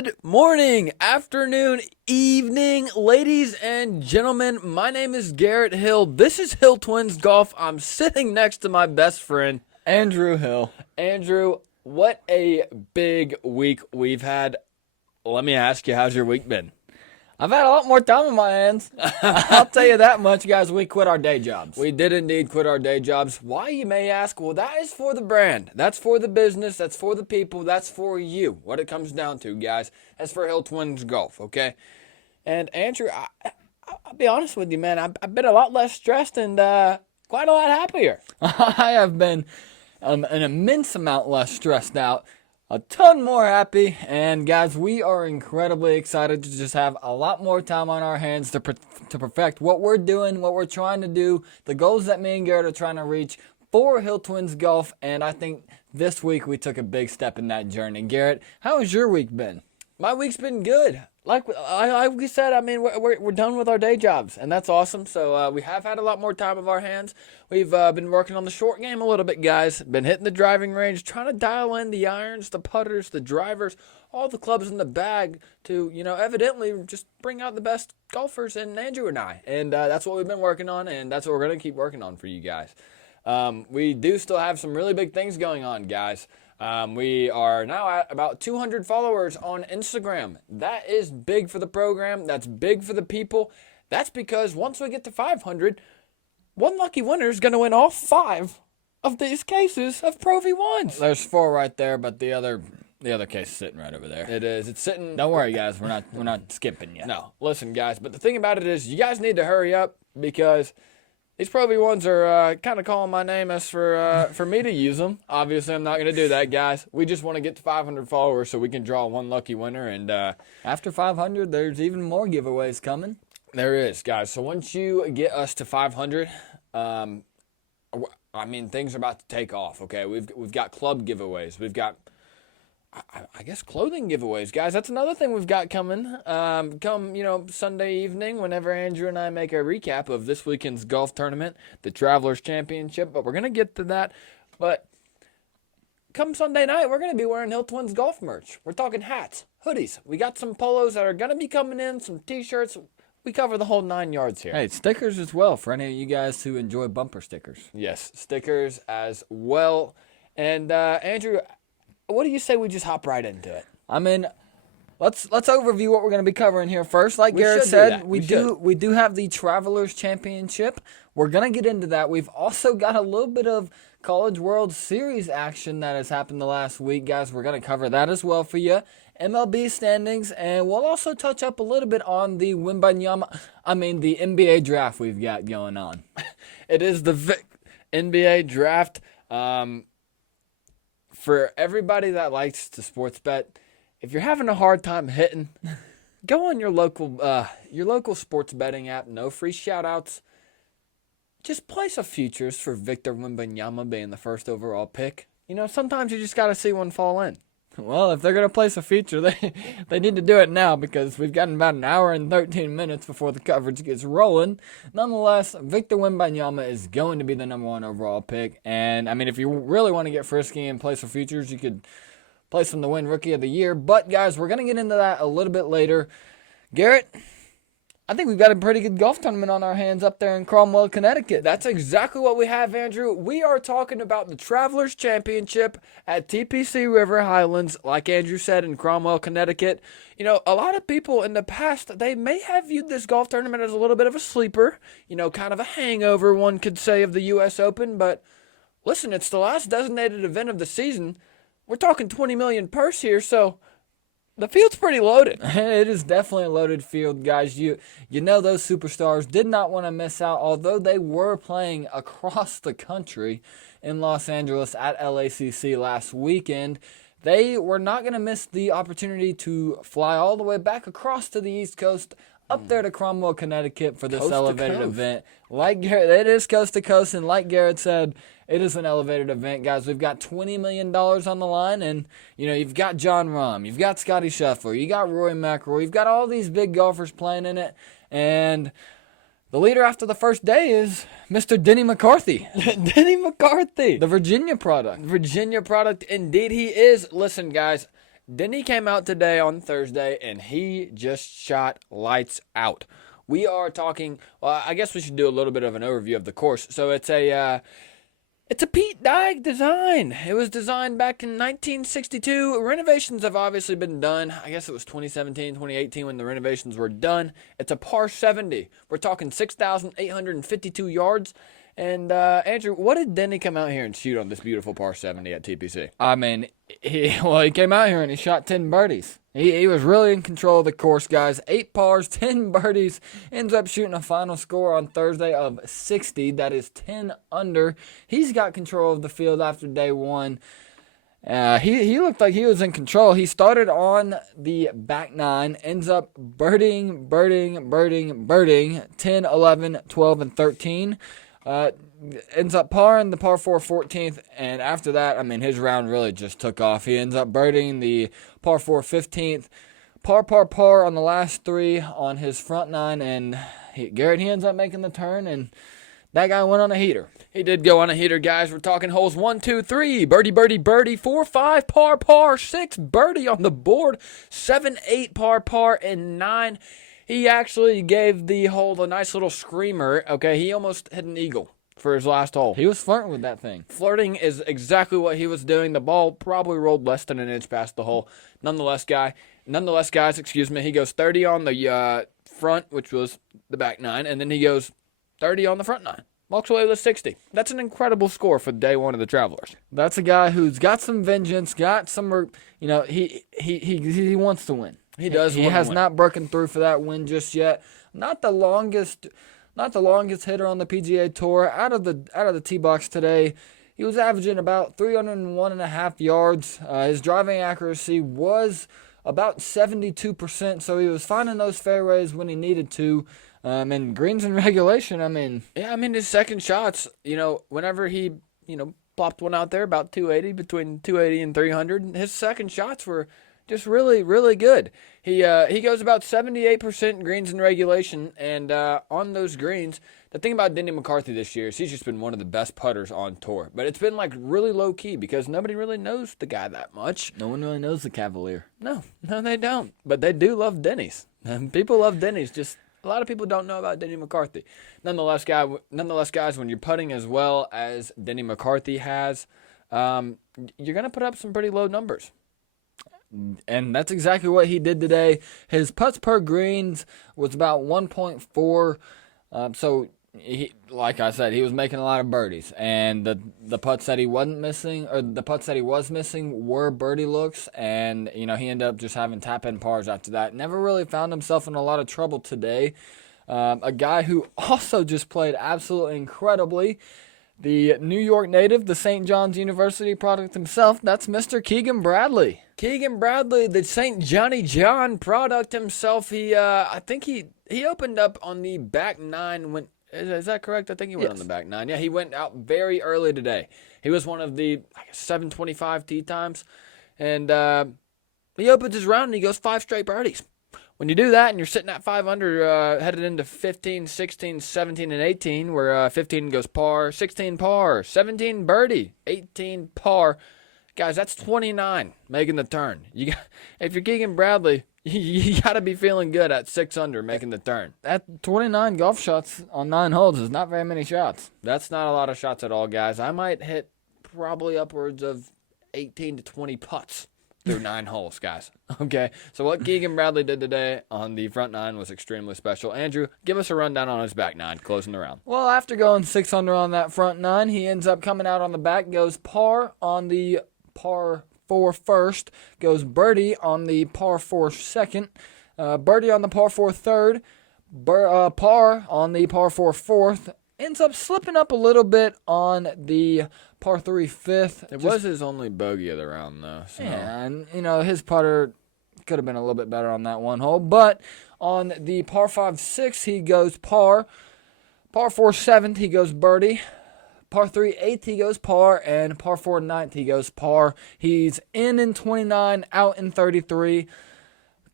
Good morning, afternoon, evening, ladies and gentlemen. My name is Garrett Hill. This is Hill Twins Golf. I'm sitting next to my best friend, Andrew Hill. Andrew. What a big week we've had. Let me ask you, how's your week been? I've had a lot more time on my hands. I'll tell you that much, guys. We quit our day jobs. We did indeed quit our day jobs. Why, you may ask? Well, that is for the brand. That's for the business. That's for the people. That's for you. What it comes down to, guys. That's for Hill Twins Golf, okay? And Andrew, I'll be honest with you, man. I've been a lot less stressed and quite a lot happier. I have been an immense amount less stressed out. A ton more happy, and guys, we are incredibly excited to just have a lot more time on our hands to perfect what we're doing, what we're trying to do, the goals that me and Garrett are trying to reach for Hill Twins Golf, and I think this week we took a big step in that journey. Garrett, how has your week been? My week's been good. Like we said, I mean, we're done with our day jobs, and that's awesome. So we have had a lot more time of our hands. We've been working on the short game a little bit, guys. Been hitting the driving range, trying to dial in the irons, the putters, the drivers, all the clubs in the bag to, evidently just bring out the best golfers in Andrew and I. And that's what we've been working on, and that's what we're going to keep working on for you guys. We do still have some really big things going on, guys. We are now at about 200 followers on Instagram. That is big for the program. That's big for the people. That's because once we get to 500, one lucky winner is going to win all 5 of these cases of Pro V1s. There's 4 right there, but the other case is sitting right over there. It is. It's sitting. Don't worry, guys. We're not skipping you. No, listen, guys. But the thing about it is, you guys need to hurry up because these Pro V1s are kind of calling my name as for me to use them. Obviously, I'm not going to do that, guys. We just want to get to 500 followers so we can draw one lucky winner. And after 500, there's even more giveaways coming. There is, guys. So once you get us to 500, things are about to take off, okay? We've got club giveaways. We've got, I guess, clothing giveaways, guys. That's another thing we've got coming. Sunday evening, whenever Andrew and I make a recap of this weekend's golf tournament, the Travelers Championship. But we're going to get to that. But come Sunday night, we're going to be wearing Hill Twins golf merch. We're talking hats, hoodies. We got some polos that are going to be coming in, some T-shirts. We cover the whole 9 yards here. Hey, stickers as well for any of you guys who enjoy bumper stickers. Yes, stickers as well. And Andrew, what do you say we just hop right into it? I mean, let's overview what we're going to be covering here first. Like Garrett said, we do have the Travelers Championship. We're going to get into that. We've also got a little bit of College World Series action that has happened the last week, guys. We're going to cover that as well for you. MLB standings, and we'll also touch up a little bit on the the NBA draft we've got going on. It is the NBA draft. For everybody that likes to sports bet, if you're having a hard time hitting, go on your local sports betting app. No free shout-outs. Just place a futures for Victor Wembanyama being the first overall pick. Sometimes you just got to see one fall in. Well, if they're going to place a feature, they need to do it now because we've gotten about an hour and 13 minutes before the coverage gets rolling. Nonetheless, Victor Wembanyama is going to be the number 1 overall pick. And, if you really want to get frisky and place for futures, you could place him to win Rookie of the Year. But, guys, we're going to get into that a little bit later. Garrett, I think we've got a pretty good golf tournament on our hands up there in Cromwell, Connecticut. That's exactly what we have, Andrew. We are talking about the Travelers Championship at TPC River Highlands, like Andrew said, in Cromwell, Connecticut. A lot of people in the past, they may have viewed this golf tournament as a little bit of a sleeper, kind of a hangover, one could say, of the U.S. Open. But listen, it's the last designated event of the season. We're talking $20 million purse here, so the field's pretty loaded. It is definitely a loaded field, guys. You know those superstars did not want to miss out, although they were playing across the country in Los Angeles at LACC last weekend. They were not going to miss the opportunity to fly all the way back across to the East Coast, up there to Cromwell, Connecticut for this elevated event. Like Garrett, it is coast to coast, and like Garrett said, it is an elevated event, guys. We've got $20 million on the line, and, you've got John Rahm, you've got Scotty Scheffler, you got Rory McIlroy, you've got all these big golfers playing in it, and the leader after the first day is Mr. Denny McCarthy. Denny McCarthy. The Virginia product. Virginia product, indeed he is. Listen, guys, Denny came out today on Thursday, and he just shot lights out. We are talking, well, I guess we should do a little bit of an overview of the course. So it's a Pete Dye design. It was designed back in 1962. Renovations have obviously been done. I guess it was 2017, 2018 when the renovations were done. It's a par 70. We're talking 6,852 yards. And, Andrew, what did Denny come out here and shoot on this beautiful par 70 at TPC? I mean, he came out here and he shot 10 birdies. He was really in control of the course, guys. 8 pars, 10 birdies. Ends up shooting a final score on Thursday of 60. That is 10 under. He's got control of the field after day one. He looked like he was in control. He started on the back nine, ends up birding, 10, 11, 12, and 13. Ends up parring the par 4 14th, and after that, I mean, his round really just took off. He ends up birding the par 4 15th, par on the last 3 on his front 9, and he ends up making the turn, and that guy went on a heater. He did go on a heater, guys. We're talking holes 1, 2, 3, birdie, 4, 5, par, 6, birdie on the board, 7, 8, par, and 9. He actually gave the hole a nice little screamer. Okay, he almost hit an eagle for his last hole. He was flirting with that thing. Flirting is exactly what he was doing. The ball probably rolled less than an inch past the hole. Nonetheless, guys, he goes 30 on the front, which was the back 9, and then he goes 30 on the front 9. Walks away with 60. That's an incredible score for day one of the Travelers. That's a guy who's got some vengeance, got some, he wants to win. He does. He has not broken through for that win just yet. Not the longest hitter on the PGA Tour. Out of the tee box today, he was averaging about 301.5 yards. His driving accuracy was about 72%, so he was finding those fairways when he needed to. And greens in regulation, his second shots, whenever he, plopped one out there about 280, between 280 and 300, his second shots were just really, really good. He goes about 78% greens in regulation, and on those greens, the thing about Denny McCarthy this year is he's just been one of the best putters on tour. But it's been like really low key because nobody really knows the guy that much. No one really knows the Cavalier. No, they don't. But they do love Denny's. People love Denny's. Just a lot of people don't know about Denny McCarthy. Nonetheless, guys, when you're putting as well as Denny McCarthy has, you're gonna put up some pretty low numbers. And that's exactly what he did today. His putts per greens was about 1.4. So, like I said, he was making a lot of birdies. And the putts that he wasn't missing, or the putts that he was missing, were birdie looks. And, he ended up just having tap-in pars after that. Never really found himself in a lot of trouble today. A guy who also just played absolutely incredibly. The New York native, the St. John's University product himself, that's Mr. Keegan Bradley. Keegan Bradley, the St. Johnny John product himself. I think he opened up on the back 9. Is that correct? I think he went on the back 9. Yeah, he went out very early today. He was one of the 7:25 tee times. And he opens his round and he goes 5 straight birdies. When you do that and you're sitting at 5 under, headed into 15, 16, 17, and 18, where 15 goes par, 16 par, 17 birdie, 18 par. Guys, that's 29 making the turn. If you're Keegan Bradley, you got to be feeling good at 6 under making the turn. That 29 golf shots on 9 holes is not very many shots. That's not a lot of shots at all, guys. I might hit probably upwards of 18 to 20 putts through 9 holes, guys. Okay, so what Keegan Bradley did today on the front 9 was extremely special. Andrew, give us a rundown on his back 9, closing the round. Well, after going 6 under on that front 9, he ends up coming out on the back, goes par on the par 4 first, goes birdie on the par 4 second, birdie on the par 4 third, par on the par 4 fourth, ends up slipping up a little bit on the par 3 fifth. It was his only bogey of the round, though. So. Yeah, and, his putter could have been a little bit better on that one hole. But on the par 5 6, he goes par. Par 4 7th, he goes birdie. Par 3 8th, he goes par. And par 4 9th, he goes par. He's in 29, out in 33.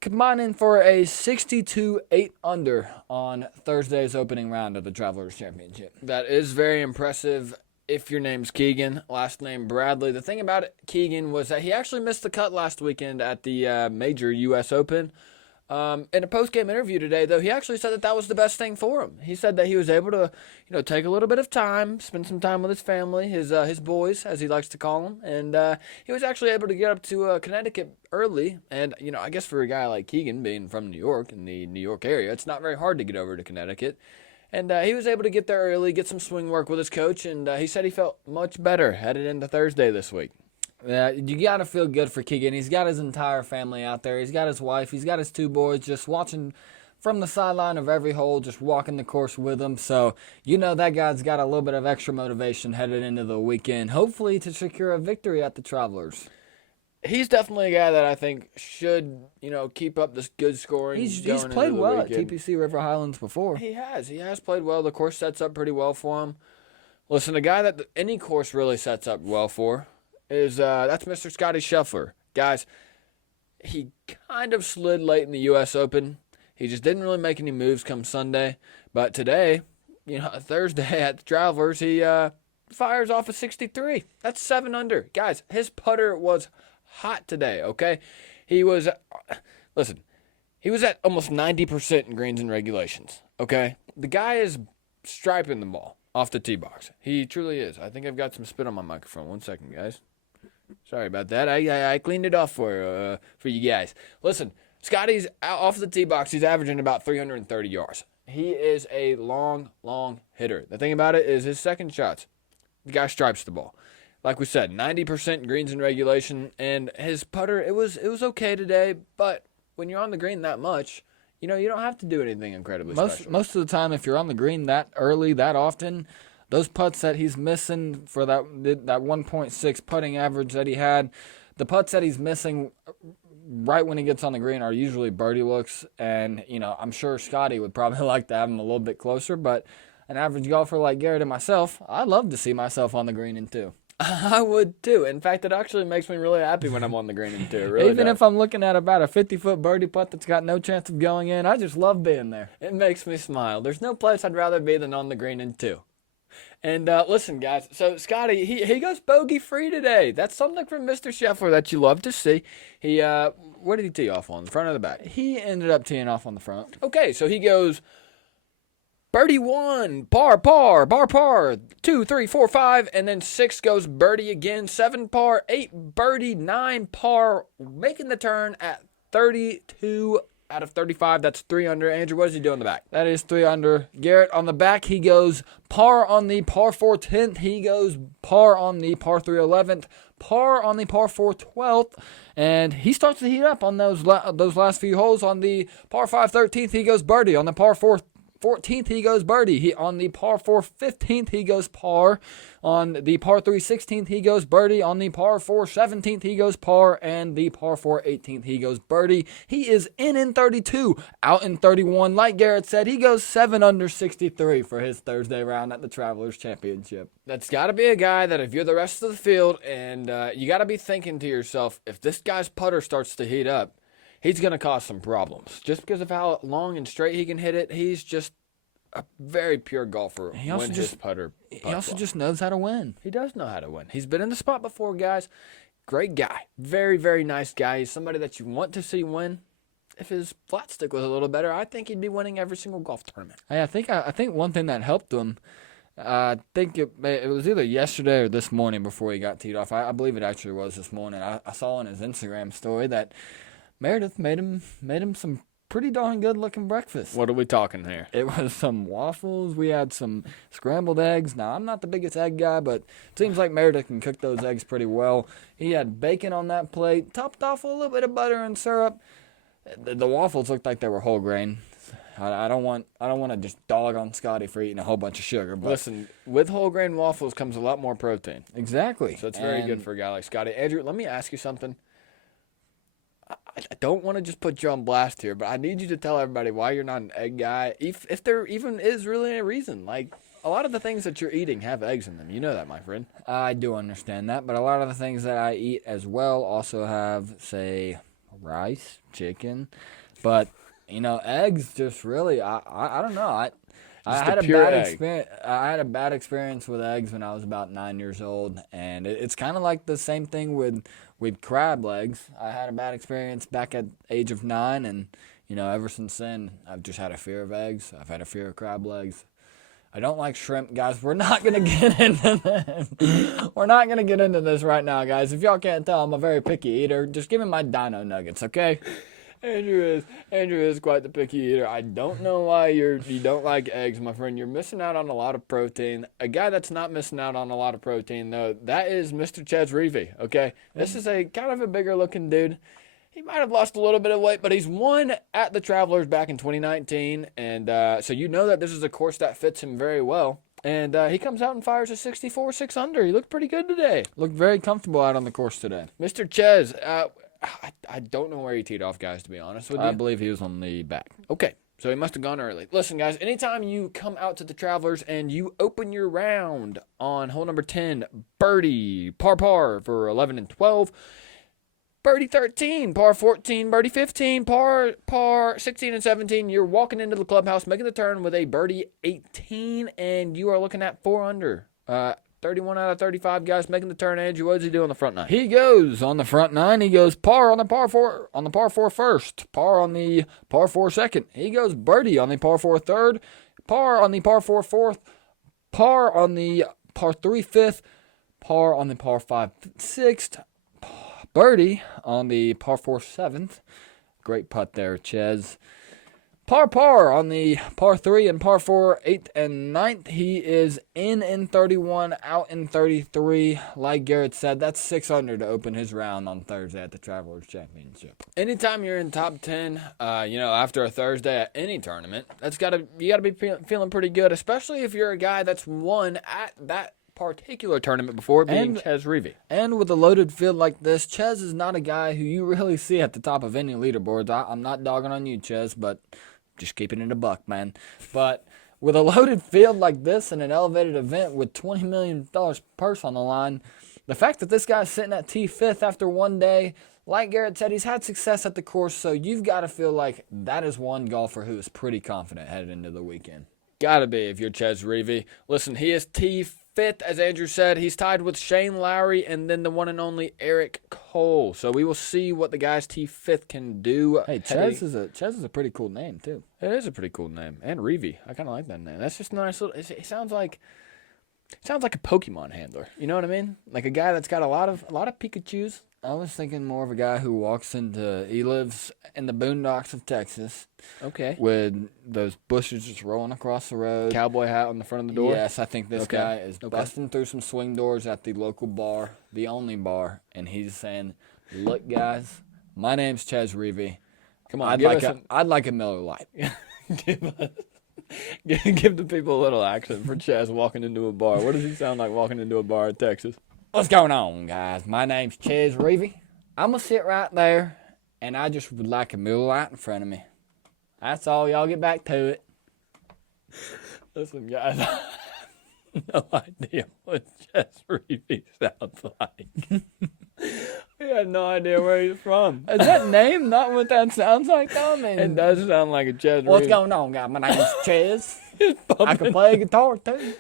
Combining for a 62 8 under on Thursday's opening round of the Travelers Championship. That is very impressive. if your name's Keegan, last name Bradley. The thing about it, Keegan, was that he actually missed the cut last weekend at the major U.S. Open. In a post-game interview today, though, he actually said that that was the best thing for him. He said that he was able to, take a little bit of time, spend some time with his family, his boys, as he likes to call them, and he was actually able to get up to Connecticut early. And I guess for a guy like Keegan, being from New York, in the New York area, it's not very hard to get over to Connecticut. And he was able to get there early, get some swing work with his coach, and he said he felt much better headed into Thursday this week. Yeah, you got to feel good for Keegan. He's got his entire family out there. He's got his wife. He's got his 2 boys just watching from the sideline of every hole, just walking the course with him. So, that guy's got a little bit of extra motivation headed into the weekend, hopefully to secure a victory at the Travelers. He's definitely a guy that I think should, keep up this good scoring. He's played well at TPC River Highlands before. He has played well. The course sets up pretty well for him. Listen, a guy that any course really sets up well for is that's Mr. Scotty Scheffler. Guys, he kind of slid late in the U.S. Open. He just didn't really make any moves come Sunday. But today, Thursday at the Travelers, he fires off a 63. That's 7 under. Guys, his putter was hot today, okay? He was at almost 90% in greens and regulations, okay? The guy is striping the ball off the tee box. He truly is. I think I've got some spit on my microphone. 1 second, guys. Sorry about that. I cleaned it off for you guys. Listen, Scotty's out off the tee box. He's averaging about 330 yards. He is a long hitter. The thing about it is his second shots, the guy stripes the ball. Like we said, 90% greens in regulation, and his putter, it was okay today, but when you're on the green that much, you don't have to do anything incredibly special. Most of the time, if you're on the green that early, that often, those putts that he's missing for that 1.6 putting average that he had, the putts that he's missing right when he gets on the green are usually birdie looks, and I'm sure Scotty would probably like to have him a little bit closer, but an average golfer like Garrett and myself, I'd love to see myself on the green in 2. I would too. In fact, it actually makes me really happy when I'm on the green in 2. Really Even if I'm looking at about a 50-foot birdie putt that's got no chance of going in, I just love being there. It makes me smile. There's no place I'd rather be than on the green in 2. And listen, guys, so Scotty, he goes bogey-free today. That's something from Mr. Scheffler that you love to see. He, where did he tee off on, the front or the back? He ended up teeing off on the front. Okay, so he goes birdie 1, par, 2, 3, 4, 5, and then 6 goes birdie again, 7 par, 8 birdie, 9 par, making the turn at 32 out of 35. That's 3 under. Andrew, what does he do on the back? That is 3 under. Garrett on the back, he goes par on the par 4 10th. He goes par on the par 3 11th. Par on the par 4 12th. And he starts to heat up on those last few holes. On the par 5 13th, he goes birdie. On the par 4 14th, he goes birdie. On the par 4 15th, he goes par. On the par 3 16th, he goes birdie. On the par 4 17th, he goes par. And the par 4 18th, he goes birdie. He is in 32, out in 31. Like Garrett said, he goes 7 under 63 for his Thursday round at the Travelers Championship. That's got to be a guy that if you're the rest of the field, and you got to be thinking to yourself, if this guy's putter starts to heat up, he's going to cause some problems. Just because of how long and straight he can hit it, he's just a very pure golfer. He also just knows how to win. He does know how to win. He's been in the spot before, guys. Great guy. Very, very nice guy. He's somebody that you want to see win. If his flat stick was a little better, I think he'd be winning every single golf tournament. Hey, I think one thing that helped him, I think it was either yesterday or this morning before he got teed off. I believe it actually was this morning. I saw on his Instagram story that Meredith made him some pretty darn good looking breakfast. What are we talking here? It was some waffles. We had some scrambled eggs. Now, I'm not the biggest egg guy, but it seems like Meredith can cook those eggs pretty well. He had bacon on that plate, topped off with a little bit of butter and syrup. The waffles looked like they were whole grain. I don't want to just dog on Scotty for eating a whole bunch of sugar. But listen, with whole grain waffles comes a lot more protein. Exactly. So it's very good for a guy like Scotty. Andrew, let me ask you something. I don't want to just put you on blast here, but I need you to tell everybody why you're not an egg guy, if there even is really a reason. Like, a lot of the things that you're eating have eggs in them. You know that, my friend. I do understand that, but a lot of the things that I eat as well also have, say, rice, chicken. But, eggs just really, I don't know. I Just had a a pure bad egg. experience. I had a bad experience with eggs when I was about 9 years old, and it's kind of like the same thing with crab legs. I had a bad experience back at age of 9, and ever since then, I've just had a fear of eggs. I've had a fear of crab legs. I don't like shrimp, guys. We're not gonna get into this. We're not gonna get into this right now, guys. If y'all can't tell, I'm a very picky eater. Just give me my dino nuggets, okay? Andrew is quite the picky eater. I don't know why you don't like eggs, my friend. You're missing out on a lot of protein. A guy that's not missing out on a lot of protein, though, that is Mr. Ches Reavy, okay? This is a kind of a bigger looking dude. He might have lost a little bit of weight, but he's won at the Travelers back in 2019, and so you know that this is a course that fits him very well. And he comes out and fires a 64 6 under. He looked pretty good today. Looked very comfortable out on the course today. Mr. Ches, I don't know where he teed off, guys, to be honest with you. I believe he was on the back. Okay, so he must have gone early. Listen, guys, anytime you come out to the Travelers and you open your round on hole number 10, birdie, par for 11 and 12, birdie 13, par 14, birdie 15, par 16 and 17, you're walking into the clubhouse, making the turn with a birdie 18, and you are looking at 4 under. 31 out of 35 guys making the turn. Andrew, what does he do on the front nine? He goes on the front nine. He goes par on the par four first, par on the par four second. He goes birdie on the par four third, par on the par four fourth, par on the par three fifth, par on the par five sixth, birdie on the par four seventh. Great putt there, Ches. Par on the par 3 and par 4, 8th and 9th. He is in 31, out in 33. Like Garrett said, that's 6 under to open his round on Thursday at the Travelers Championship. Anytime you're in top 10, after a Thursday at any tournament, you gotta be feeling pretty good, especially if you're a guy that's won at that particular tournament before, being Ches Reavy. And with a loaded field like this, Ches is not a guy who you really see at the top of any leaderboards. I'm not dogging on you, Ches, but just keeping it a buck, man. But with a loaded field like this and an elevated event with $20 million purse on the line, the fact that this guy's sitting at T5th after one day, like Garrett said, he's had success at the course, so you've got to feel like that is one golfer who is pretty confident headed into the weekend. Gotta be if you're Ches Reavy. Listen, he is T5th, as Andrew said. He's tied with Shane Lowry and then the one and only Eric Cole. So we will see what the guys T5th can do. Hey, Ches is a pretty cool name too. It is a pretty cool name, and Reavy. I kind of like that name. That's just a nice little. It sounds like a Pokemon handler. You know what I mean? Like a guy that's got a lot of Pikachus. I was thinking more of a guy who he lives in the boondocks of Texas. Okay. With those bushes just rolling across the road. Cowboy hat on the front of the door? Yes, I think this guy is busting through some swing doors at the local bar, the only bar, and he's saying, "Look, guys, my name's Ches Reavy. Come on, I'd like a Miller Lite." Give the people a little accent for Ches walking into a bar. What does he sound like walking into a bar in Texas? What's going on, guys? My name's Ches Reavy. I'm going to sit right there, and I just would like a Miller Lite in front of me. That's all. Y'all get back to it. Listen, guys, I have no idea what Ches Reavy sounds like. We have no idea where he's from. Is that name not what that sounds like, though? I mean, it does sound like a Ches Reavy. What's going on, guys? My name's Ches. I can play guitar, too.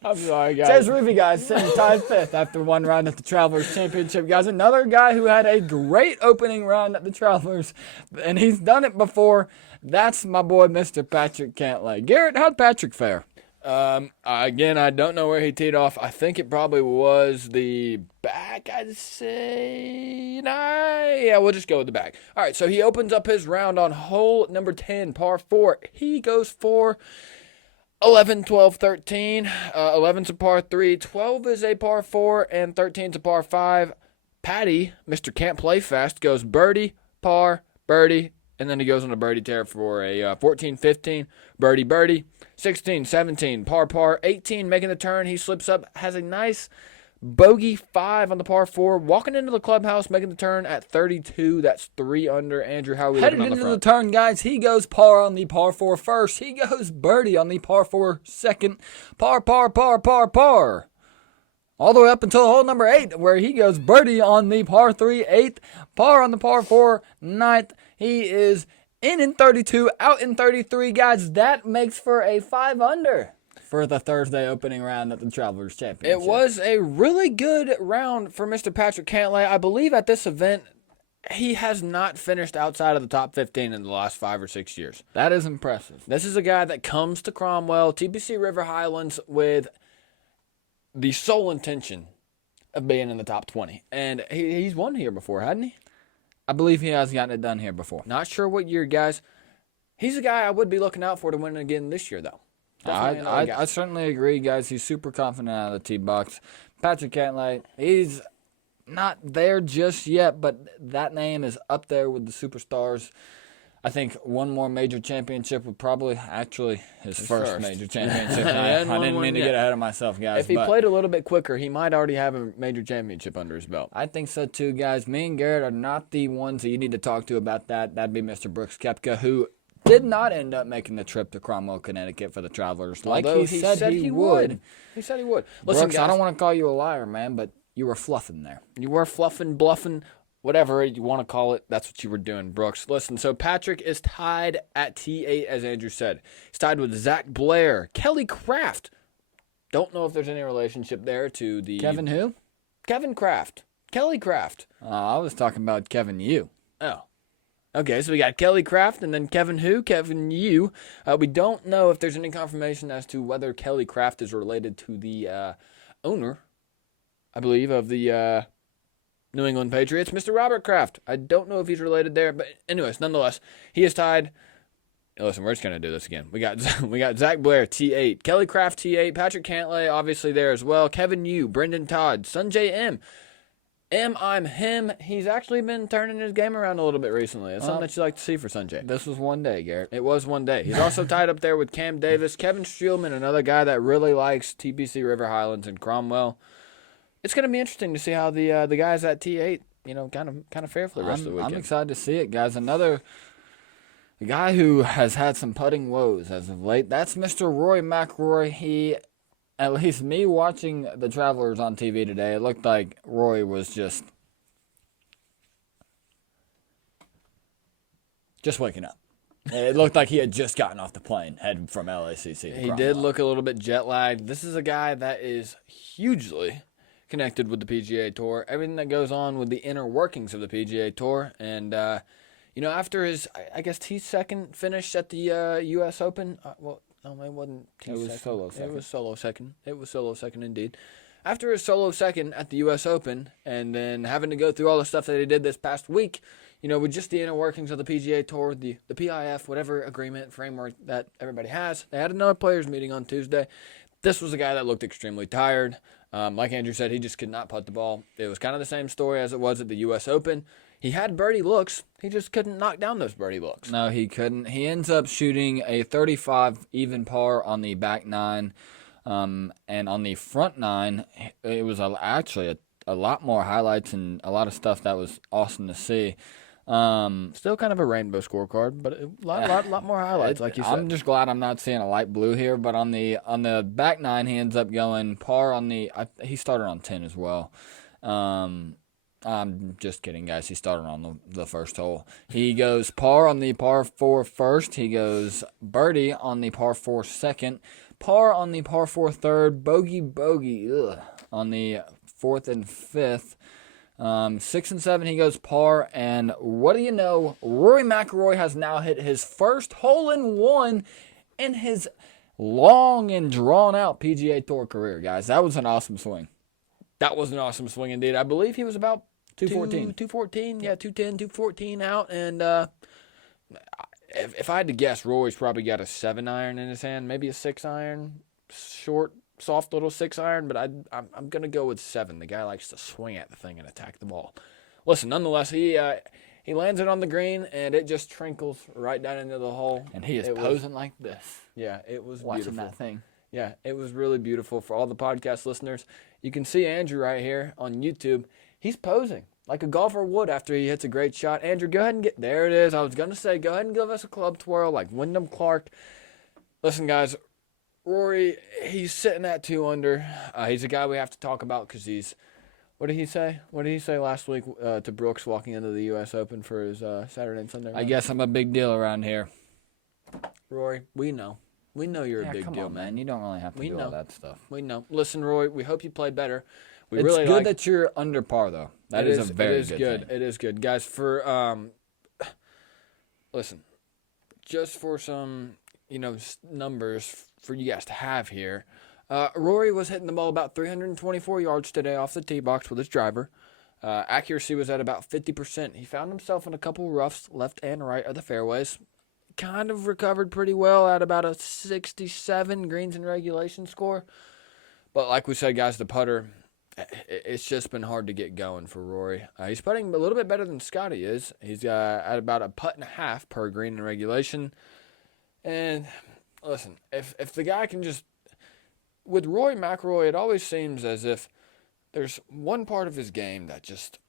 I'm sorry, guys. Ches Reavy, guys, sitting tied 5th after one round at the Travelers Championship, guys. Another guy who had a great opening round at the Travelers, and he's done it before. That's my boy, Mr. Patrick Cantlay. Garrett, how'd Patrick fare? Again, I don't know where he teed off. I think it probably was the back, I'd say. Yeah, we'll just go with the back. All right, so he opens up his round on hole number 10, par 4. He goes for 11, 12, 13. 11's a par 3. 12 is a par 4, and 13's a par 5. Patty, Mr. Can't Play Fast, goes birdie, par, birdie, and then he goes on a birdie tear for a 14, 15, birdie, 16, 17, par, 18, making the turn. He slips up, has a nice bogey 5 on the par 4, walking into the clubhouse, making the turn at 32. That's 3 under. Andrew, how are we looking on the front? Headed into the turn, guys, he goes par on the par 4 first. He goes birdie on the par 4 second. Par. all the way up until hole number 8, where he goes birdie on the par 3 8th, par on the par 4 9th. He is in 32, out in 33, guys. That makes for a 5 under for the Thursday opening round at the Travelers Championship. It was a really good round for Mr. Patrick Cantlay. I believe at this event, he has not finished outside of the top 15 in the last 5 or 6 years. That is impressive. This is a guy that comes to Cromwell, TPC River Highlands, with the sole intention of being in the top 20. And he's won here before, hadn't he? I believe he has gotten it done here before. Not sure what year, guys. He's a guy I would be looking out for to win again this year, though. I certainly agree, guys. He's super confident out of the tee box. Patrick Cantlay, he's not there just yet, but that name is up there with the superstars. I think one more major championship would probably actually his first major championship. I didn't mean to get ahead of myself, guys. If he played a little bit quicker, he might already have a major championship under his belt. I think so too, guys. Me and Garrett are not the ones that you need to talk to about that. That'd be Mr. Brooks Koepka, who did not end up making the trip to Cromwell, Connecticut for the Travelers. Although he said he would. He said he would. Listen, Brooks, guys, I don't want to call you a liar, man, but you were fluffing there. You were fluffing, bluffing, whatever you want to call it. That's what you were doing, Brooks. Listen, so Patrick is tied at T8, as Andrew said. He's tied with Zach Blair, Kelly Craft. Don't know if there's any relationship there to the... Kevin who? Kevin Craft. Kelly Craft. I was talking about Kevin Yu. Oh. Okay, so we got Kelly Craft and then Kevin who? Kevin Yu. We don't know if there's any confirmation as to whether Kelly Craft is related to the owner, I believe, of the New England Patriots, Mr. Robert Kraft. I don't know if he's related there, but anyways, nonetheless, he is tied. Listen, we're just going to do this again. We got Zach Blair, T8. Kelly Craft, T8. Patrick Cantlay, obviously there as well. Kevin Yu, Brendan Todd, Sanjay M. I'm him. He's actually been turning his game around a little bit recently. It's something that you like to see for Sanjay. This was one day, Garrett. It was one day. He's also tied up there with Cam Davis, Kevin Streelman, another guy that really likes TPC River Highlands and Cromwell. It's going to be interesting to see how the guys at T8, kind of fare for the rest of the weekend. I'm excited to see it, guys. Another guy who has had some putting woes as of late. That's Mr. Rory McIlroy. He, at least me watching the Travelers on TV today, it looked like Rory was just waking up. It looked like he had just gotten off the plane, heading from LACC to He did look a little bit jet lagged. This is a guy that is hugely connected with the PGA Tour, everything that goes on with the inner workings of the PGA Tour, and after his, I guess T2 finish at the U.S. Open, no, it wasn't T2. It was solo second. It was solo second. It was solo second indeed. After his solo second at the U.S. Open, and then having to go through all the stuff that he did this past week, with just the inner workings of the PGA Tour, the PIF, whatever agreement framework that everybody has, they had another players meeting on Tuesday. This was a guy that looked extremely tired. Like Andrew said, he just could not putt the ball. It was kind of the same story as it was at the U.S. Open. He had birdie looks. He just couldn't knock down those birdie looks. No, he couldn't. He ends up shooting a 35 even par on the back nine. And on the front nine, it was actually a lot more highlights and a lot of stuff that was awesome to see. Still kind of a rainbow scorecard, but a lot more highlights, like you said. I'm just glad I'm not seeing a light blue here, but on the back nine, he ends up going par on the. He started on 10 as well. I'm just kidding, guys. He started on the first hole. He goes par on the par 4 first. He goes birdie on the par 4 second. Par on the par 4 third. Bogey on the 4th and 5th. 6 and 7, he goes par, and what do you know? Rory McIlroy has now hit his first hole-in-one in his long and drawn-out PGA Tour career, guys. That was an awesome swing. That was an awesome swing indeed. I believe he was about 214. 214, yeah, 210, 214 out, and if I had to guess, Rory's probably got a 7-iron in his hand, maybe a 6-iron, short, soft little 6-iron, but I'm going to go with 7. The guy likes to swing at the thing and attack the ball. Listen, nonetheless, he lands it on the green, and it just trickles right down into the hole. And he is posing like this. Yeah, it was watching beautiful. That thing. Yeah, it was really beautiful. For all the podcast listeners, you can see Andrew right here on YouTube. He's posing like a golfer would after he hits a great shot. Andrew, go ahead and there it is. I was going to say, go ahead and give us a club twirl like Wyndham Clark. Listen, guys, Rory, he's sitting at 2 under. He's a guy we have to talk about because he's. What did he say? What did he say last week to Brooks walking into the U.S. Open for his Saturday and Sunday? I guess I'm a big deal around here. Rory, we know. We know you're a big come deal, on, man. You don't really have to do all that stuff. We know. Listen, Rory, we hope you play better. It's really good that you're under par, though. That is a very good thing. It is good. Guys, for listen, just for some, numbers for you guys to have here. Rory was hitting the ball about 324 yards today off the tee box with his driver. Accuracy was at about 50%. He found himself in a couple roughs left and right of the fairways. Kind of recovered pretty well at about a 67 greens in regulation score. But like we said, guys, the putter, it's just been hard to get going for Rory. He's putting a little bit better than Scotty is. He's at about a putt and a half per green in regulation. And listen, if the guy can just... With Rory McIlroy, it always seems as if there's one part of his game that just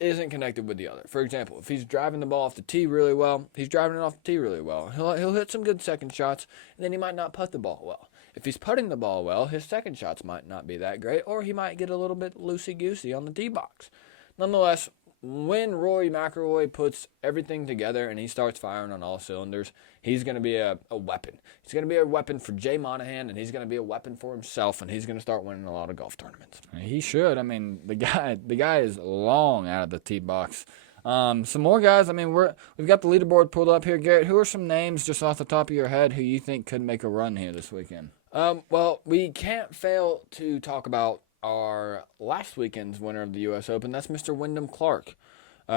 isn't connected with the other. For example, if he's driving the ball off the tee really well, he's driving it off the tee really well. He'll hit some good second shots, and then he might not putt the ball well. If he's putting the ball well, his second shots might not be that great, or he might get a little bit loosey-goosey on the tee box. Nonetheless, when Rory McIlroy puts everything together and he starts firing on all cylinders, he's going to be a weapon. He's going to be a weapon for Jay Monahan, and he's going to be a weapon for himself, and he's going to start winning a lot of golf tournaments. He should. I mean, the guy is long out of the tee box. Some more guys. I mean, we've got the leaderboard pulled up here. Garrett, who are some names just off the top of your head who you think could make a run here this weekend? Well, we can't fail to talk about our last weekend's winner of the U.S. Open. That's Mr. Wyndham Clark.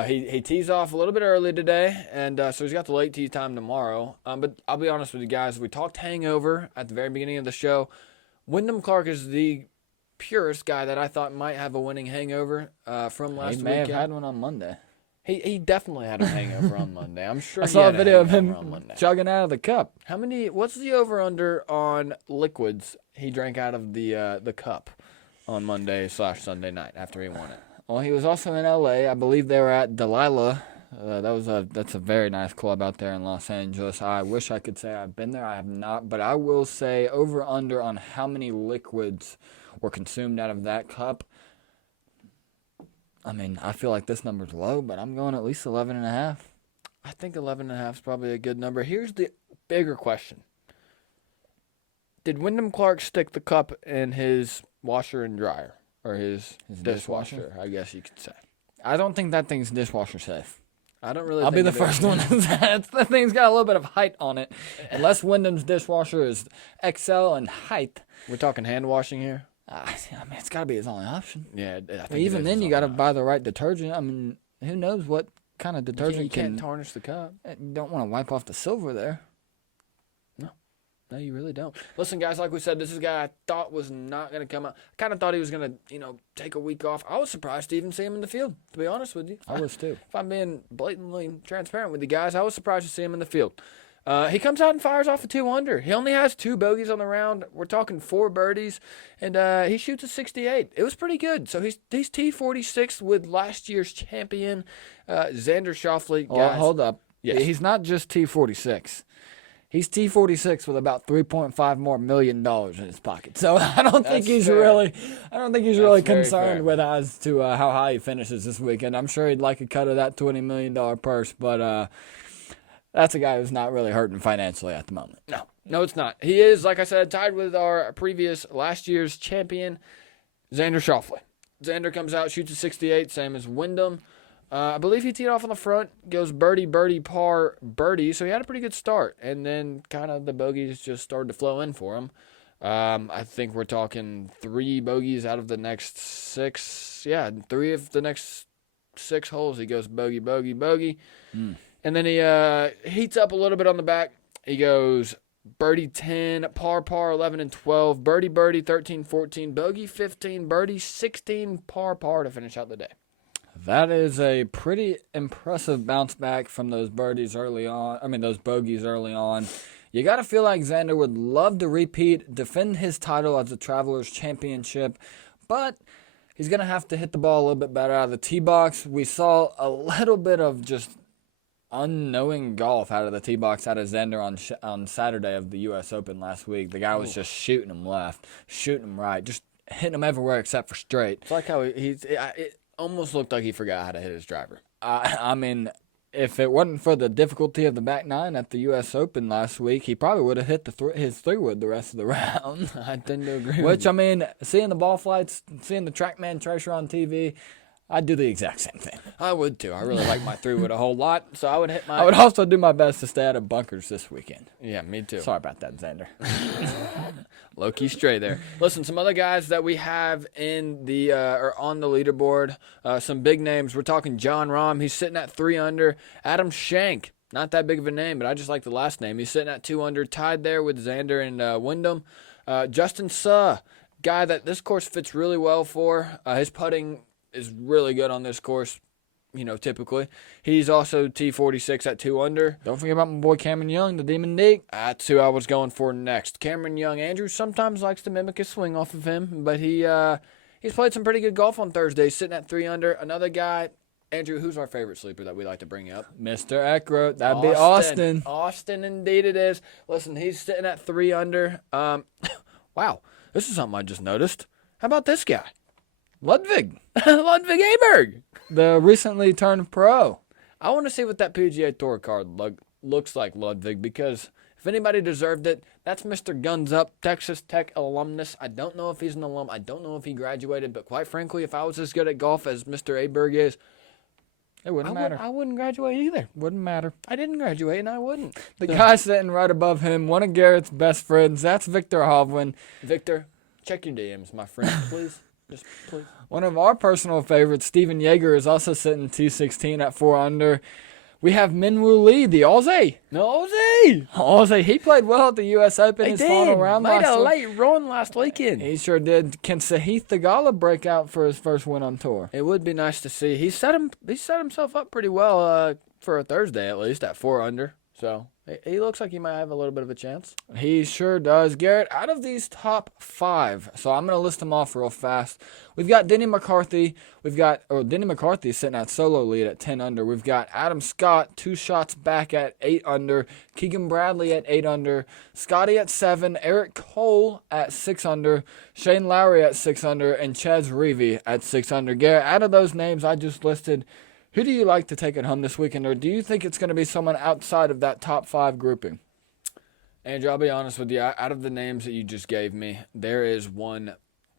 He tees off a little bit early today, and so he's got the late tee time tomorrow. But I'll be honest with you guys, we talked hangover at the very beginning of the show. Wyndham Clark is the purest guy that I thought might have a winning hangover from last weekend. He may have had one on Monday. He definitely had a hangover on Monday. I'm sure I he saw had a video of him on chugging out of the cup. What's the over-under on liquids he drank out of the cup on Monday/Sunday night after he won it? Well, he was also in L.A. I believe they were at Delilah. That's a very nice club out there in Los Angeles. I wish I could say I've been there. I have not, but I will say over/under on how many liquids were consumed out of that cup. I mean, I feel like this number's low, but I'm going at least 11.5. I think 11.5 is probably a good number. Here's the bigger question. Did Wyndham Clark stick the cup in his washer and dryer? Or his dishwasher, I guess you could say. I don't think that thing's dishwasher safe. I'll be the first one to say it. That thing's got a little bit of height on it. Unless Wyndham's dishwasher is XL in height. We're talking hand washing here? I mean, it's got to be his only option. Yeah, I think even then, you got to buy the right detergent. I mean, who knows what kind of detergent you can't tarnish the cup. You don't want to wipe off the silver there. No, you really don't. Listen, guys, like we said, this is a guy I thought was not going to come out. I kind of thought he was going to, take a week off. I was surprised to even see him in the field, to be honest with you. I was too. If I'm being blatantly transparent with you guys, I was surprised to see him in the field. He comes out and fires off a 2 under. He only has 2 bogeys on the round. We're talking 4 birdies, and he shoots a 68. It was pretty good. So he's T46 with last year's champion, Xander Schauffele. Well, hold up. Yes. He's not just T46. He's T46 with about $3.5 more million in his pocket. So I don't think he's really concerned with as to how high he finishes this weekend. I'm sure he'd like a cut of that $20 million purse, but that's a guy who's not really hurting financially at the moment. No, it's not. He is, like I said, tied with our previous last year's champion, Xander Schauffele. Xander comes out, shoots a 68, same as Wyndham. I believe he teed off on the front, goes birdie, birdie, par, birdie. So he had a pretty good start. And then kind of the bogeys just started to flow in for him. I think we're talking 3 bogeys out of the next 6. Yeah, 3 of the next 6 holes. He goes bogey, bogey, bogey. And then he heats up a little bit on the back. He goes birdie 10, par, par 11 and 12, birdie, birdie 13, 14, bogey 15, birdie 16, par, par to finish out the day. That is a pretty impressive bounce back from those bogeys early on. You got to feel like Xander would love to repeat, defend his title as the Travelers Championship, but he's going to have to hit the ball a little bit better out of the tee box. We saw a little bit of just unknowing golf out of the tee box out of Xander on Saturday of the U.S. Open last week. The guy was just shooting him left, shooting him right, just hitting him everywhere except for straight. It's like how it almost looked like he forgot how to hit his driver. I mean, if it wasn't for the difficulty of the back nine at the U.S. Open last week, he probably would have hit his 3-wood the rest of the round. I tend to agree. Which, I mean, seeing the ball flights, seeing the TrackMan Tracer on TV, I'd do the exact same thing. I would too. I really like my 3-wood a whole lot, so I would hit my. I would also do my best to stay out of bunkers this weekend. Yeah, me too. Sorry about that, Xander. Low-key stray there. Listen, some other guys that we have in the or on the leaderboard, some big names. We're talking John Rahm. He's sitting at 3 under. Adam Schenk, not that big of a name, but I just like the last name. He's sitting at 2 under, tied there with Xander and Wyndham. Justin Suh, guy that this course fits really well for. His putting is really good on this course, typically. He's also T46 at 2 under. Don't forget about my boy Cameron Young, the Demon Deke. That's who I was going for next. Cameron Young. Andrew sometimes likes to mimic a swing off of him, but he's played some pretty good golf on Thursday. He's sitting at 3 under. Another guy, Andrew, who's our favorite sleeper that we like to bring up? Mr. Eckroat. That'd be Austin. Austin, indeed it is. Listen, he's sitting at 3 under. Wow, this is something I just noticed. How about this guy? Ludwig. Ludwig Aberg. The recently turned pro. I want to see what that PGA Tour card looks like, Ludwig, because if anybody deserved it, that's Mr. Guns Up, Texas Tech alumnus. I don't know if he's an alum. I don't know if he graduated, but quite frankly, if I was as good at golf as Mr. Aberg is, it wouldn't matter. I wouldn't graduate either. Wouldn't matter. I didn't graduate, and I wouldn't. The guy sitting right above him, one of Garrett's best friends, that's Victor Hovland. Victor, check your DMs, my friend, please. Just please. One of our personal favorites, Steven Yeager, is also sitting T16 at 4 under. We have Minwoo Lee, the Aussie. No, Aussie. Aussie. He played well at the U.S. Open his final round Made last a week. late run last weekend. He sure did. Can Sahith Theegala break out for his first win on tour? It would be nice to see. He set himself up pretty well for a Thursday at least at 4 under. So he looks like he might have a little bit of a chance. He sure does. Garrett, out of these top 5, so I'm going to list them off real fast. We've got Denny McCarthy. Denny McCarthy is sitting at solo lead at 10 under. We've got Adam Scott, 2 shots back at 8 under. Keegan Bradley at 8 under. Scotty at 7. Eric Cole at 6 under. Shane Lowry at 6 under. And Chaz Reavie at 6 under. Garrett, out of those names I just listed, who do you like to take it home this weekend, or do you think it's going to be someone outside of that top 5 grouping? Andrew, I'll be honest with you. Out of the names that you just gave me, there is one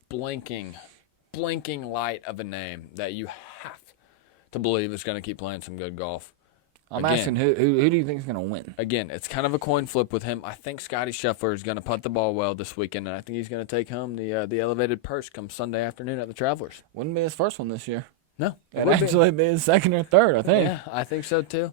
blinking light of a name that you have to believe is going to keep playing some good golf. I'm asking who do you think is going to win? Again, it's kind of a coin flip with him. I think Scotty Scheffler is going to putt the ball well this weekend, and I think he's going to take home the elevated purse come Sunday afternoon at the Travelers. Wouldn't be his first one this year. No. It'd actually be his second or third, I think. Yeah, I think so too.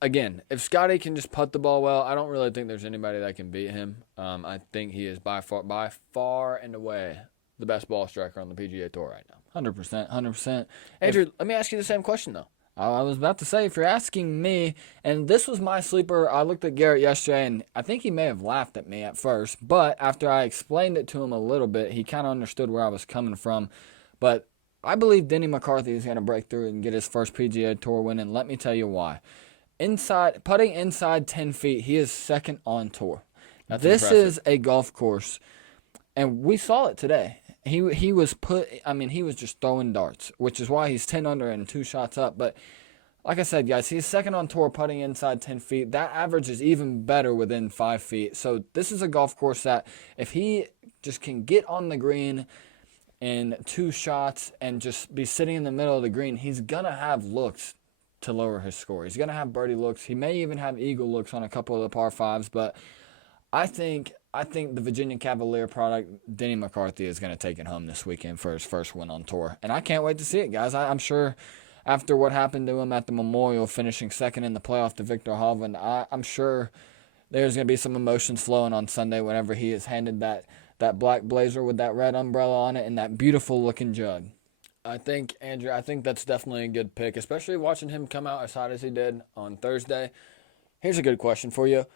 Again, if Scotty can just putt the ball well, I don't really think there's anybody that can beat him. I think he is by far and away the best ball striker on the PGA Tour right now. 100%. Andrew, let me ask you the same question, though. I was about to say, if you're asking me, and this was my sleeper, I looked at Garrett yesterday, and I think he may have laughed at me at first, but after I explained it to him a little bit, he kind of understood where I was coming from. But I believe Denny McCarthy is going to break through and get his first PGA Tour win, and let me tell you why. Putting inside 10 feet, he is second on tour. This impressive. is a golf course, and we saw it today. He was just throwing darts, which is why he's 10 under and 2 shots up. But like I said, guys, he's second on tour putting inside 10 feet. That average is even better within 5 feet. So this is a golf course that if he just can get on the green in 2 shots and just be sitting in the middle of the green, he's going to have looks to lower his score. He's going to have birdie looks. He may even have eagle looks on a couple of the par 5s, but I think the Virginia Cavalier product, Denny McCarthy, is going to take it home this weekend for his first win on tour. And I can't wait to see it, guys. I'm sure after what happened to him at the Memorial, finishing second in the playoff to Victor Hovland, I'm sure there's going to be some emotions flowing on Sunday whenever he is handed that black blazer with that red umbrella on it and that beautiful-looking jug. Andrew, I think that's definitely a good pick, especially watching him come out as hot as he did on Thursday. Here's a good question for you.